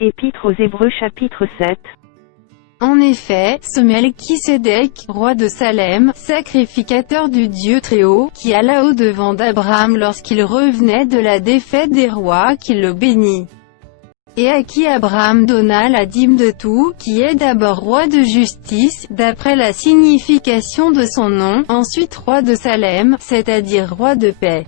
Épître aux Hébreux chapitre 7. En effet, ce Melchisédek, roi de Salem, sacrificateur du Dieu Très-Haut, qui alla au-devant d'Abraham lorsqu'il revenait de la défaite des rois, qui le bénit, et à qui Abraham donna la dîme de tout, qui est d'abord roi de justice, d'après la signification de son nom, ensuite roi de Salem, c'est-à-dire roi de paix,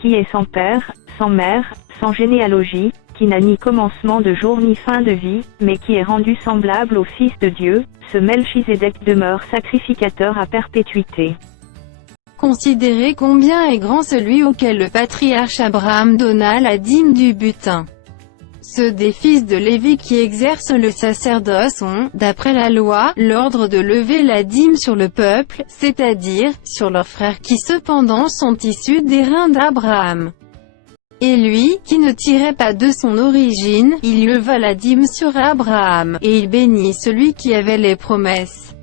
Qui est sans père, sans mère, sans généalogie, qui n'a ni commencement de jour ni fin de vie, mais qui est rendu semblable au Fils de Dieu, ce Melchisédek demeure sacrificateur à perpétuité. Considérez combien est grand celui auquel le patriarche Abraham donna la dîme du butin. Ceux des fils de Lévi qui exercent le sacerdoce ont, d'après la loi, l'ordre de lever la dîme sur le peuple, c'est-à-dire, sur leurs frères qui cependant sont issus des reins d'Abraham. Et lui, qui ne tirait pas de son origine, il leva la dîme sur Abraham, et il bénit celui qui avait les promesses.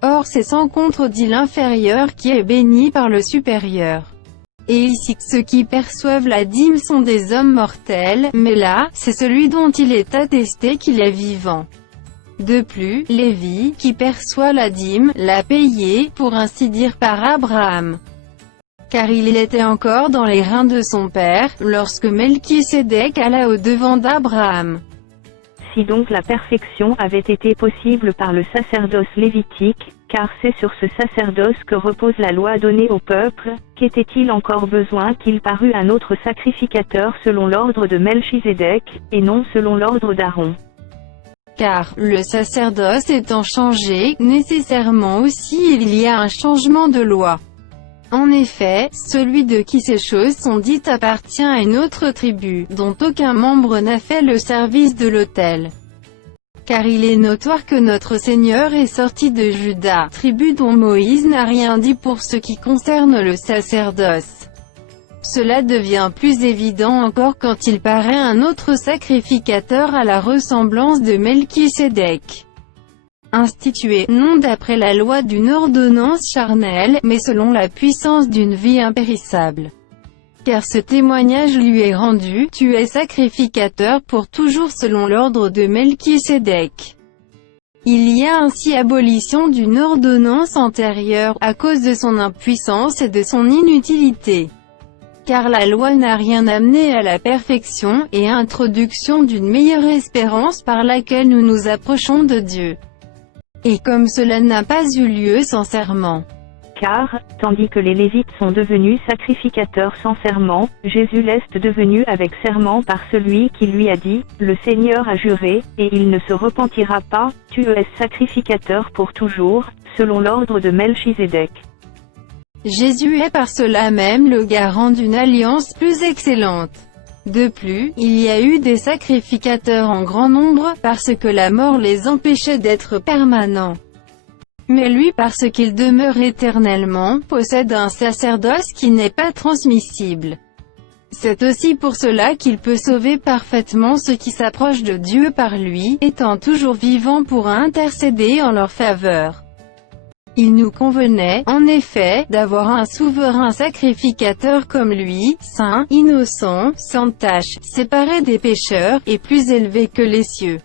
Or c'est sans contredit l'inférieur qui est béni par le supérieur. Et ici, ceux qui perçoivent la dîme sont des hommes mortels, mais là, c'est celui dont il est attesté qu'il est vivant. De plus, Lévi, qui perçoit la dîme, l'a payée, pour ainsi dire par Abraham. Car il était encore dans les reins de son père, lorsque Melchisédek alla au-devant d'Abraham. Si donc la perfection avait été possible par le sacerdoce lévitique, car c'est sur ce sacerdoce que repose la loi donnée au peuple, qu'était-il encore besoin qu'il parût un autre sacrificateur selon l'ordre de Melchisédek, et non selon l'ordre d'Aaron? Car, le sacerdoce étant changé, nécessairement aussi il y a un changement de loi. En effet, celui de qui ces choses sont dites appartient à une autre tribu, dont aucun membre n'a fait le service de l'autel. Car il est notoire que notre Seigneur est sorti de Juda, tribu dont Moïse n'a rien dit pour ce qui concerne le sacerdoce. Cela devient plus évident encore quand il paraît un autre sacrificateur à la ressemblance de Melchisédek, institué, non d'après la loi d'une ordonnance charnelle, mais selon la puissance d'une vie impérissable. Car ce témoignage lui est rendu, tu es sacrificateur pour toujours selon l'ordre de Melchisédek. Il y a ainsi abolition d'une ordonnance antérieure, à cause de son impuissance et de son inutilité. Car la loi n'a rien amené à la perfection, et introduction d'une meilleure espérance par laquelle nous nous approchons de Dieu. Et comme cela n'a pas eu lieu sans serment. Car, tandis que les Lévites sont devenus sacrificateurs sans serment, Jésus l'est devenu avec serment par celui qui lui a dit, le Seigneur a juré, et il ne se repentira pas, tu es sacrificateur pour toujours, selon l'ordre de Melchisédek. Jésus est par cela même le garant d'une alliance plus excellente. De plus, il y a eu des sacrificateurs en grand nombre, parce que la mort les empêchait d'être permanents. Mais lui, parce qu'il demeure éternellement, possède un sacerdoce qui n'est pas transmissible. C'est aussi pour cela qu'il peut sauver parfaitement ceux qui s'approchent de Dieu par lui, étant toujours vivant pour intercéder en leur faveur. Il nous convenait, en effet, d'avoir un souverain sacrificateur comme lui, saint, innocent, sans tache, séparé des pécheurs, et plus élevé que les cieux.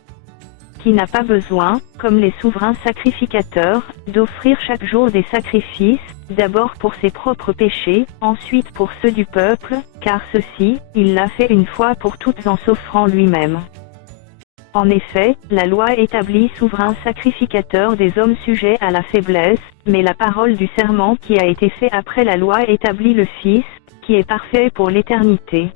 Qui n'a pas besoin, comme les souverains sacrificateurs, d'offrir chaque jour des sacrifices, d'abord pour ses propres péchés, ensuite pour ceux du peuple, car ceci, il l'a fait une fois pour toutes en s'offrant lui-même. En effet, la loi établit souverain sacrificateur des hommes sujets à la faiblesse, mais la parole du serment qui a été fait après la loi établit le Fils, qui est parfait pour l'éternité.